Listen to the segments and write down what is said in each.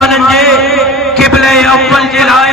قبلے اول جے لائے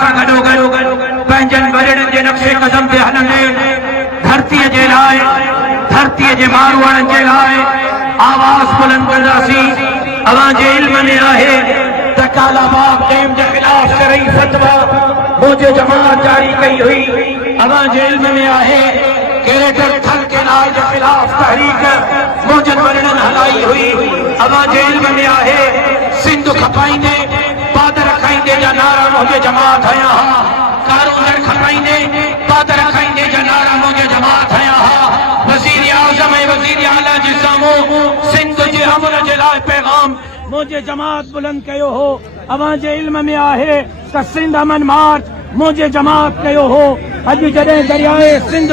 سان گڈو گڈو پنجن ورن جے نقشے قدم تے ہلندے دھرتی جے لائے دھرتی جے ماروڑن جے لائے آواز بلند کنداسی اوان جے علم میں آہے تکالا باغ ڈیم جے خلاف شرعی فتوا مجھے جماعت جاری کئی ہوئی اوان جے علم میں آہے گریٹر تھل کے لائے جے خلاف تحریک موجن ورنن ہلائی ہوئی اوان جے علم میں آہے سندھ کھپائیندے پادر کھائیندے جا نارا مجھے جماعت آیا ہاں کاروں در کھپائیندے پادر کھائیندے جا نارا مجھے جماعت آیا ہاں وزیر اعظم وزیر اعلیٰ جسامو سندھ جے امن جے لائے پیغام مجھے جماعت بلند کیو ہو اوان جے علم میں آہے کہ سندھ امن مارچ مجھے جماعت کیو ہو اج جڏهن دریائے سندھ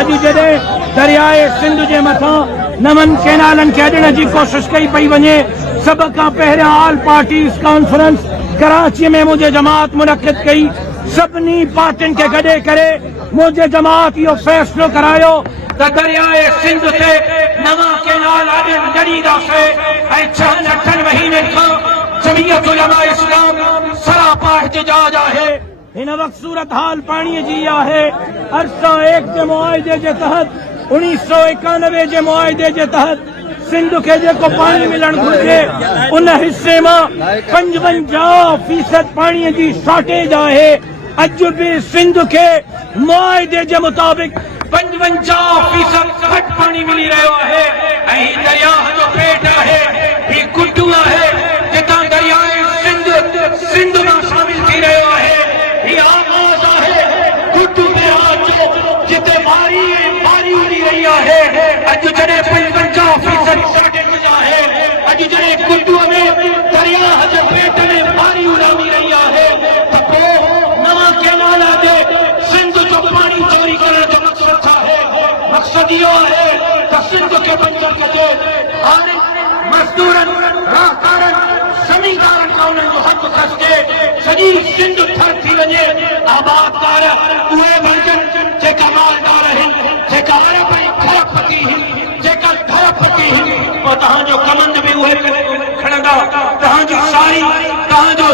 اج جڏهن دریائے سندھ جے مٿان نمن کینالن کي اڏڻ جي ڪوشش ڪئي پئي وڃي سڀ کان پهريان آل پارٽيز کانفرنس کراچي ۾ مجھے جماعت منعقد کئي سڀني پارٽين کي گڏي ڪري مجھے جماعت اهو فيصلو ڪرايو ته دریائے سندھ تے نواں کینال اڏڻ ڇڏينداسين ۽ 6-8 مهينن کان جمعیت علماء اسلام سراپا احتجاج آهي ہن وقت صورتحال پانی جی آہے عرصہ 1 کے معاہدے کے تحت 1991 کے معاہدے کے تحت سندھ کے جے کو پانی ملن گھرجے ان حصے میں 55% پانی جی شارٹیج آہے اج بھی سندھ کے معاہدے کے مطابق 55% گھٹ پانی ملی رہو ہے ای دریا جو پیٹ ہے یہ گڈو ہے جتاں دریائے سندھ میں شامل تھی رہو ہے یہ آواز ہے گڈو میں آج جتے باری ہوئی رہی ہے اج جڑے 55% شارٹیج ہے اج جڑے گڈو میں دریا جو پیٹ میں باری اڑاوی رہی ہے تو نواں کینال دے سندھ جو پانی چوری کرنے جو مقصد ہے مقصد یہ ہے کہ سندھ کے بنجر کتے ہر مزدورن راہکارن زمیندارن کا انہوں جو حق کستے سجی سندھ تھر تھی وجے آباد کار اوے بنجن جے کا مالدار ہیں جے کا عرب گھر پتی ہیں جے کا گھر پتی ہیں اور تہاں جو کمند بھی ہوئے کھڑندا تہاں جو ساری تہاں جو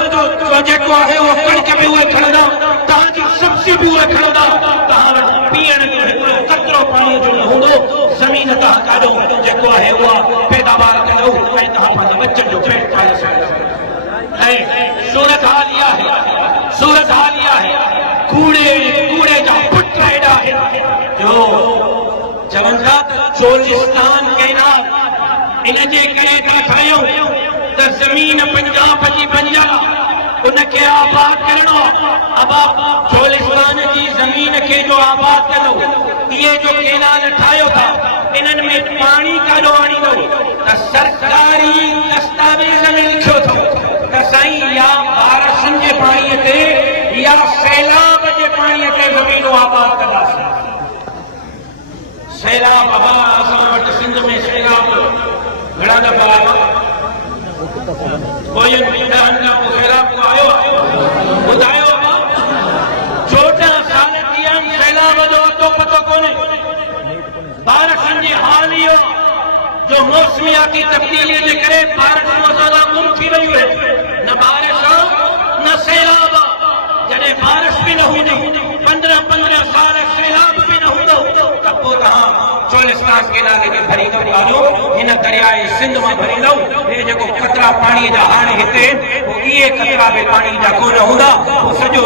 جے کو ہے وہ کڑک بھی ہوئے کھڑندا تہاں جو سبزی بھی ہوئے کھڑندا تہاں پیڑ قطرو پانی جو ہوندو زمین تہاں کاڈو جے کو ہے وہ پیداوار کرو اے تہاں پنج بچن جو پیٹ پائے سکے صورتحال یہ ہے کوڑے جا پٹ ایڈا ہے جو چوندا چولستان کینال ان جے کرے تھا ٹھايو ته زمین پنجاب جي بنجا ان کے آباد کرنو اب چولستان جی زمین کے جو آباد کرو یہ جو کینال ٹھايو تھا انن میں پانی کاڈو آنی دو ته سرکاری دستاویز میں لکھو تھو سائیں یا بارشن کے پانی تے یا سیلاب کے پانی تے زمین آباد کرا سیلاب ابا اساں سندھ میں سیلاب گھڑا دفعہ کوئی انجام کو سیلاب کو آئو بتاؤ 14 سال کیا سیلاب جو تو پتہ کونے بارشن کی حالیو جو موسمیاتی تبدیلی کے کرے بارش موزادہ گم تھی رہی ہے نہ بارش نہ سیلاب جنہیں بارش بھی نہ ہوئی 15 سال سیلاب بھی نہ ہوئی تب وہ کہاں چولستان کے نالے کے بھری کر آجو انہ دریائے سندھ میں بھری لو یہ جو قطرہ پانی جا ہانے ہتے وہ یہ قطرہ بھی پانی جا کو نہ ہوگا وہ سجو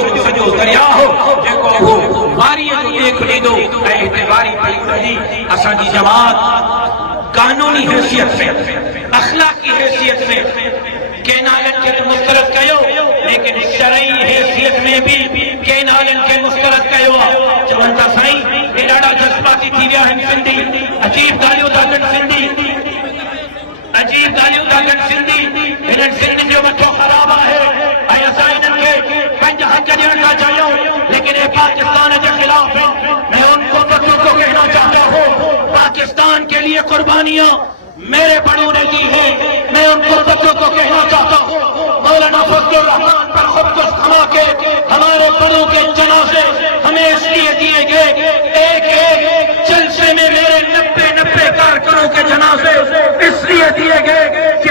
دریا ہو جو کو باری جو دیکھ لی دو اے اعتباری پڑی پڑی اساں جی جماعت قانونی حیثیت میں اخلاقی حیثیت میں کینالن کے مسترد کیو لیکن شرعی حیثیت میں بھی کینالن کے مسترد کیو چونتا سائیں ایڈاڑا جذباتی تھی گیا ہم سندھی عجیب گالیوں داگن سندھی انہن سندھ جو مٹھو خرابہ ہے آیا سائنن کے پنج حق جڑ کا چاہیو لیکن اے پاکستان کے خلاف ہے میں ان کو کہنا چاہتا ہوں پاکستان کے لیے قربانیاں میرے بڑوں نے دی ہیں میں ان کو کہنا چاہتا ہوں مولانا فضل الرحمان پر خودکش تھما کے ہمارے بڑوں کے جنازے ہمیں اس لیے دیے گئے ایک جلسے میں میرے 90 کارکنوں کے جنازے اس لیے دیے گئے کہ